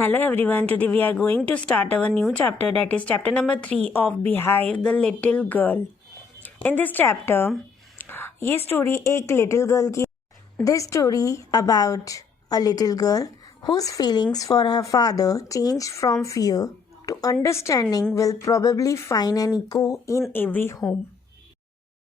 Hello everyone, today we are going to start our new chapter, that is chapter number 3 of Beehive the Little Girl. In this chapter, ये story एक little girl की. This story about a little girl whose feelings for her father changed from fear to understanding will probably find an echo in every home.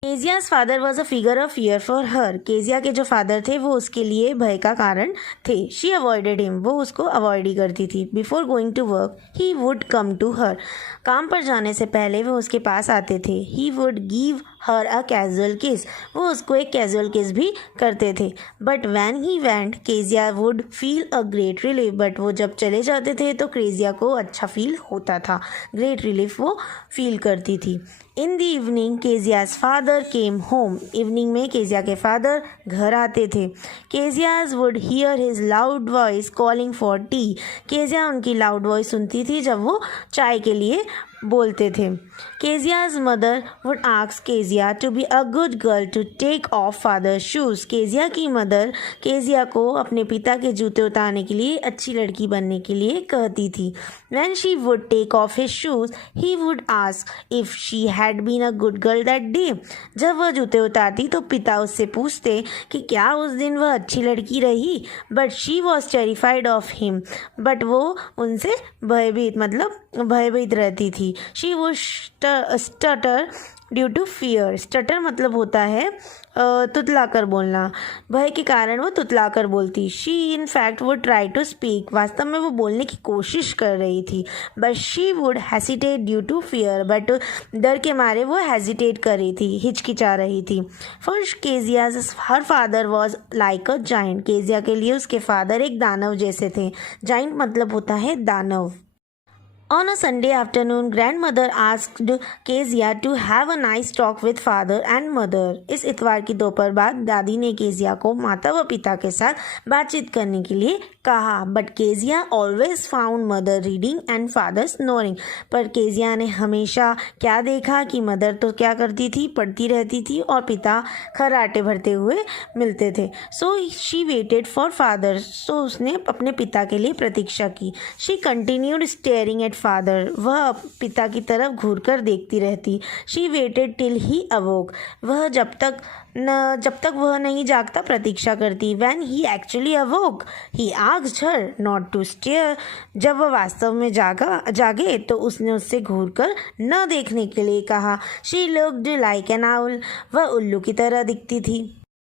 Kezia's father was a figure of fear for her. Kezia के जो father थे वो उसके लिए भय का कारण थे. शी अवॉइडेड हिम, वो उसको अवॉइड ही करती थी. Before going to work he would come to her, काम पर जाने से पहले वो उसके पास आते थे. He would give her a casual किस, वो उसको एक कैजुअल किस भी करते थे. But when he went Kezia would feel a great relief, but वो जब चले जाते थे तो केजिया को अच्छा फील होता था. ग्रेट रिलीफ वो फील करती थी. In the evening Kezia's father came home, evening में केजिया के फादर घर आते थे. Kezia's would hear his loud voice calling for tea, Kezia उनकी लाउड वॉइस सुनती थी जब वो चाय के लिए बोलते थे. Kezia's mother would ask Kezia to be a good girl to take off father shoes, Kezia की मदर केजिया को अपने पिता के जूते उतारने के लिए अच्छी लड़की बनने के लिए कहती थी. When she would take off his shoes he would ask if she had been a good girl that day, जब वह जूते उतारती तो पिता उससे पूछते कि क्या उस दिन वह अच्छी लड़की रही. But she was terrified of him, but वो उनसे भयभीत रहती थी. She would stutter due to fear, stutter मतलब होता है तुतला कर बोलना, भय के कारण वो तुतला कर बोलती. She in fact would try to speak, वास्तव में वो बोलने की कोशिश कर रही थी. But she would hesitate due to fear, but डर के मारे वो हेजिटेट कर रही थी, हिचकिचा रही थी. First Kezia her father was like a giant, Kezia के लिए उसके फादर एक दानव जैसे थे. जाइंट मतलब होता है दानव. On a Sunday afternoon, grandmother asked Kezia to have a nice talk with father and mother. इस इतवार की दोपहर बाद दादी ने केजिया को माता व पिता के साथ बातचीत करने के लिए कहा. But Kezia always found mother reading and father snoring, पर केजिया ने हमेशा क्या देखा कि मदर तो क्या करती थी, पढ़ती रहती थी और पिता खर्राटे भरते हुए मिलते थे. So she waited for father, so उसने अपने पिता के लिए प्रतीक्षा की. She continued staring at father, वह पिता की तरफ घूरकर देखती रहती. She waited till he awoke, वह जब तक वह नहीं जागता प्रतीक्षा करती. When he actually awoke he asked her not to stare, जब वह वास्तव में जागे तो उसने उससे घूरकर न देखने के लिए कहा. She looked like an owl, वह उल्लू की तरह दिखती थी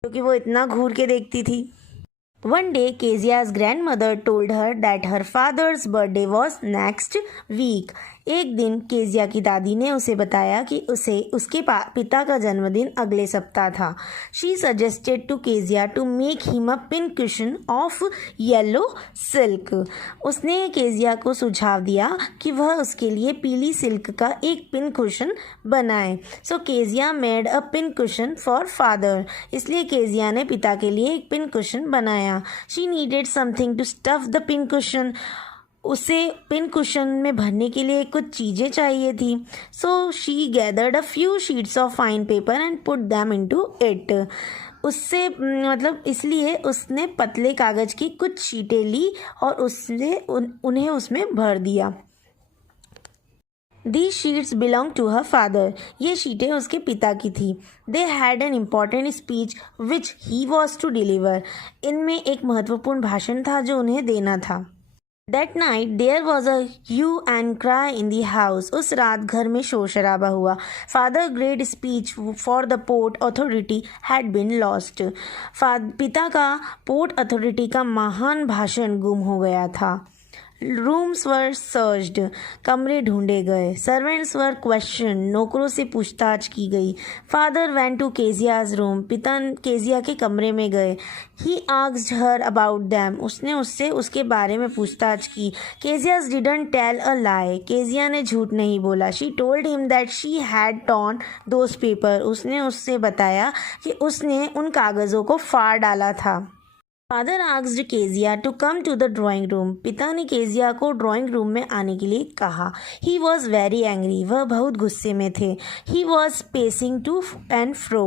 क्योंकि वो इतना घूर के देखती थी. One day, Kezia's grandmother told her that her father's birthday was next week. एक दिन केजिया की दादी ने उसे बताया कि उसके पिता का जन्मदिन अगले सप्ताह था. She suggested to Kezia to make him a pin cushion of yellow silk, उसने केजिया को सुझाव दिया कि वह उसके लिए पीली सिल्क का एक पिन कुशन बनाए. So Kezia made a pin cushion for father, इसलिए केजिया ने पिता के लिए एक पिन कुशन बनाया. She needed something to stuff the pin cushion, उसे पिन कुशन में भरने के लिए कुछ चीज़ें चाहिए थी. So she gathered a few sheets of fine paper and put them into it, उससे इसलिए उसने पतले कागज़ की कुछ शीटें ली और उन्हें उसमें भर दिया. These sheets belong to her father, ये शीटें उसके पिता की थी. They had an important speech which he was to deliver, इनमें एक महत्वपूर्ण भाषण था जो उन्हें देना था. That night there was a hue and cry in the house, उस रात घर में शोर शराबा हुआ. Father's great speech for the port authority had been lost, पिता का पोर्ट अथॉरिटी का महान भाषण गुम हो गया था. रूम्स वर सर्च्ड, कमरे ढूंढे गए. सर्वेंट्स वर क्वेश्चन, नौकरों से पूछताछ की गई. Father went to Kezia's room, पिता केजिया के कमरे में गए. He asked her about them, उसने उससे उसके बारे में पूछताछ की. Kezia's didn't tell a lie, Kezia ने झूठ नहीं बोला. She told him that she had torn those paper, उसने उससे बताया कि उसने उन कागज़ों को फाड़ डाला था. Father asked Kezia to come to the drawing room, पिता ने केजिया को ड्राइंग रूम में आने के लिए कहा. ही वॉज वेरी एंग्री, वह बहुत गुस्से में थे. He was pacing to and fro,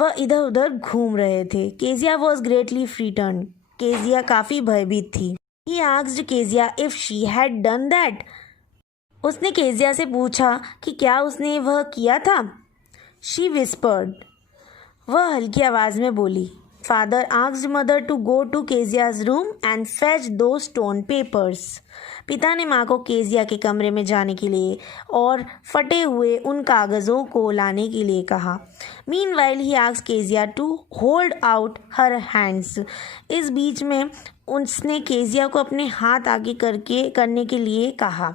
वह इधर उधर घूम रहे थे. Kezia was greatly frightened, Kezia काफ़ी भयभीत थी. He asked Kezia if she had done that. उसने केजिया से पूछा कि क्या उसने वह किया था. She whispered. वह हल्की आवाज़ में बोली. Father asked mother to go to Kezia's room and fetch those torn papers. पिता ने माँ को केजिया के कमरे में जाने के लिए और फटे हुए उन कागज़ों को लाने के लिए कहा. Meanwhile he asked Kezia to hold out her hands. इस बीच में उसने केजिया को अपने हाथ आगे करने के लिए कहा.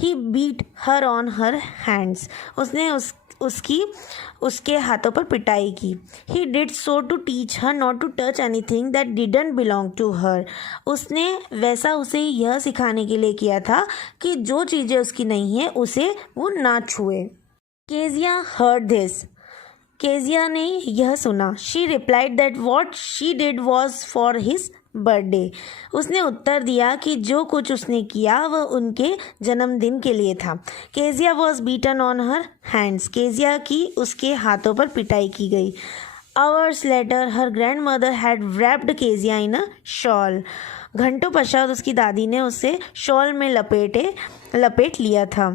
He beat her on her hands. उसने उसके हाथों पर पिटाई की. He did so to teach her not to touch anything that didn't belong to her. उसने वैसा उसे यह सिखाने के लिए किया था कि जो चीज़ें उसकी नहीं है उसे वो ना छुए. Kezia heard this. केजिया ने यह सुना. She replied that what she did was for his birthday. उसने उत्तर दिया कि जो कुछ उसने किया वह उनके जन्मदिन के लिए था. Kezia was beaten on her hands. Kezia की उसके हाथों पर पिटाई की गई. Hours later her grandmother had wrapped Kezia in a shawl. घंटों पश्चात उसकी दादी ने उसे शॉल में लपेट लिया था.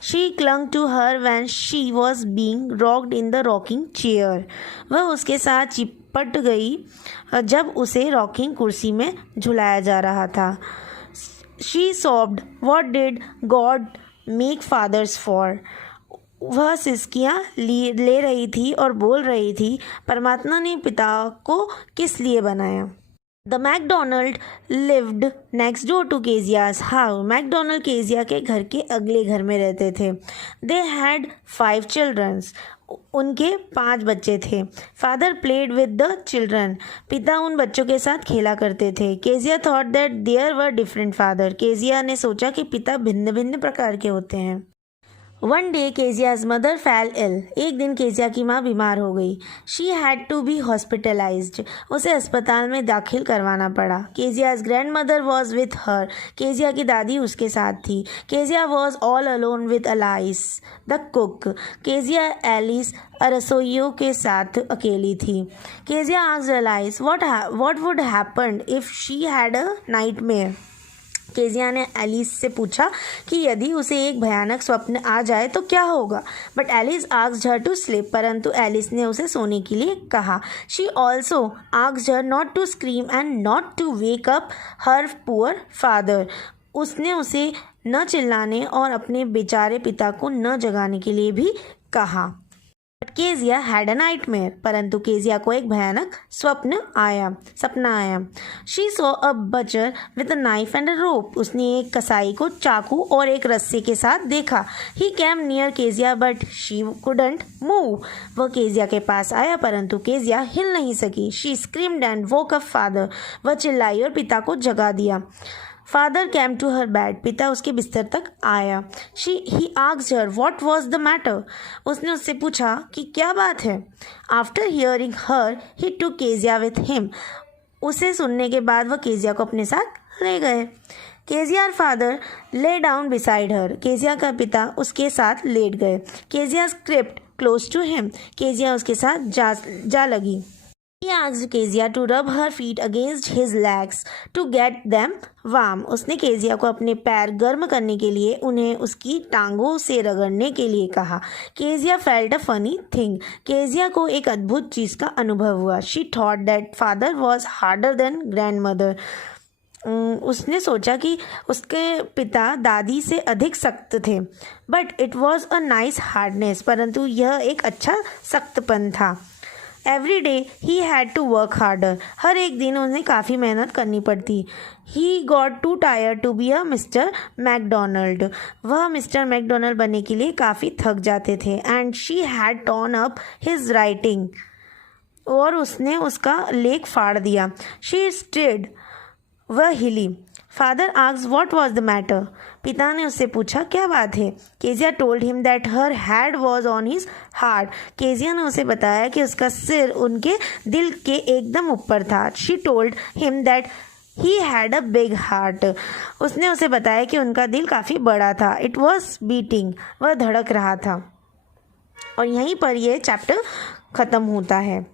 She clung to her when she was being rocked in the rocking chair. वह उसके साथ चिपट गई जब उसे रॉकिंग कुर्सी में झुलाया जा रहा था. She sobbed. What did God make fathers for? वह सिसकियाँ ले रही थी और बोल रही थी, परमात्मा ने पिता को किस लिए बनाया. The MacDonald lived next door to Kezia's house. MacDonald Kezia के घर के अगले घर में रहते थे. They had 5 children. उनके 5 बच्चे थे. Father played with the children. पिता उन बच्चों के साथ खेला करते थे. Kezia thought that there were different fathers. Kezia ने सोचा कि पिता भिन्न भिन्न प्रकार के होते हैं. One day Kezia's mother fell ill. एक दिन केजिया की माँ बीमार हो गई. She had to be hospitalized. उसे अस्पताल में दाखिल करवाना पड़ा. Kezia's grandmother was with her. Kezia की दादी उसके साथ थी. Kezia was all alone with Alice, the cook. Kezia Alice रसोइयों के साथ अकेली थी. Kezia asked Alice what would happen if she had a nightmare. Kezia ने एलिस से पूछा कि यदि उसे एक भयानक स्वप्न आ जाए तो क्या होगा. But Alice asked her to sleep. परंतु एलिस ने उसे सोने के लिए कहा. She also asked her not to scream and not to wake up her poor father. उसने उसे न चिल्लाने और अपने बेचारे पिता को न जगाने के लिए भी कहा. Kezia had a nightmare. परंतु केजिया को एक भयानक सपना आया. She saw a butcher with a knife and a rope. उसने एक कसाई को चाकू और एक रस्सी के साथ देखा. He came near Kezia but she couldn't move. वह केजिया के पास आया परंतु केजिया हिल नहीं सकी. She screamed and woke up father. वह चिल्लाई और पिता को जगा दिया. Father came to her bed. पिता उसके बिस्तर तक आया. He asked her what was the matter. उसने उससे पूछा कि क्या बात है. After hearing her, he took Kezia with him. उसे सुनने के बाद वह केजिया को अपने साथ ले गए. Kezia's father lay down beside her. Kezia का पिता उसके साथ लेट गए. Kezia crept close to him. Kezia उसके साथ जा लगी. He asked Kezia to rub her feet against his legs to get them warm. उसने केजिया को अपने पैर गर्म करने के लिए उन्हें उसकी टांगों से रगड़ने के लिए कहा. Kezia felt a funny thing. Kezia को एक अद्भुत चीज़ का अनुभव हुआ. She thought that father was harder than grandmother. उसने सोचा कि उसके पिता दादी से अधिक सख्त थे. But it was a nice hardness. परंतु यह एक अच्छा सख्तपन था. Every day he had to work harder. हर एक दिन उन्हें काफ़ी मेहनत करनी पड़ती. He got too tired to be a Mr. MacDonald. वह मिस्टर मैकडोनल्ड बनने के लिए काफ़ी थक जाते थे. And she had torn up his writing. और उसने उसका लेख फाड़ दिया. She stirred. वह हिली. Father asked what was the matter. पिता ने उससे पूछा क्या बात है. Kezia told him that her head was on his heart. Kezia ने उसे बताया कि उसका सिर उनके दिल के एकदम ऊपर था. She told him that he had a big heart. उसने उसे बताया कि उनका दिल काफ़ी बड़ा था. It was beating. वह धड़क रहा था. और यहीं पर यह चैप्टर ख़त्म होता है.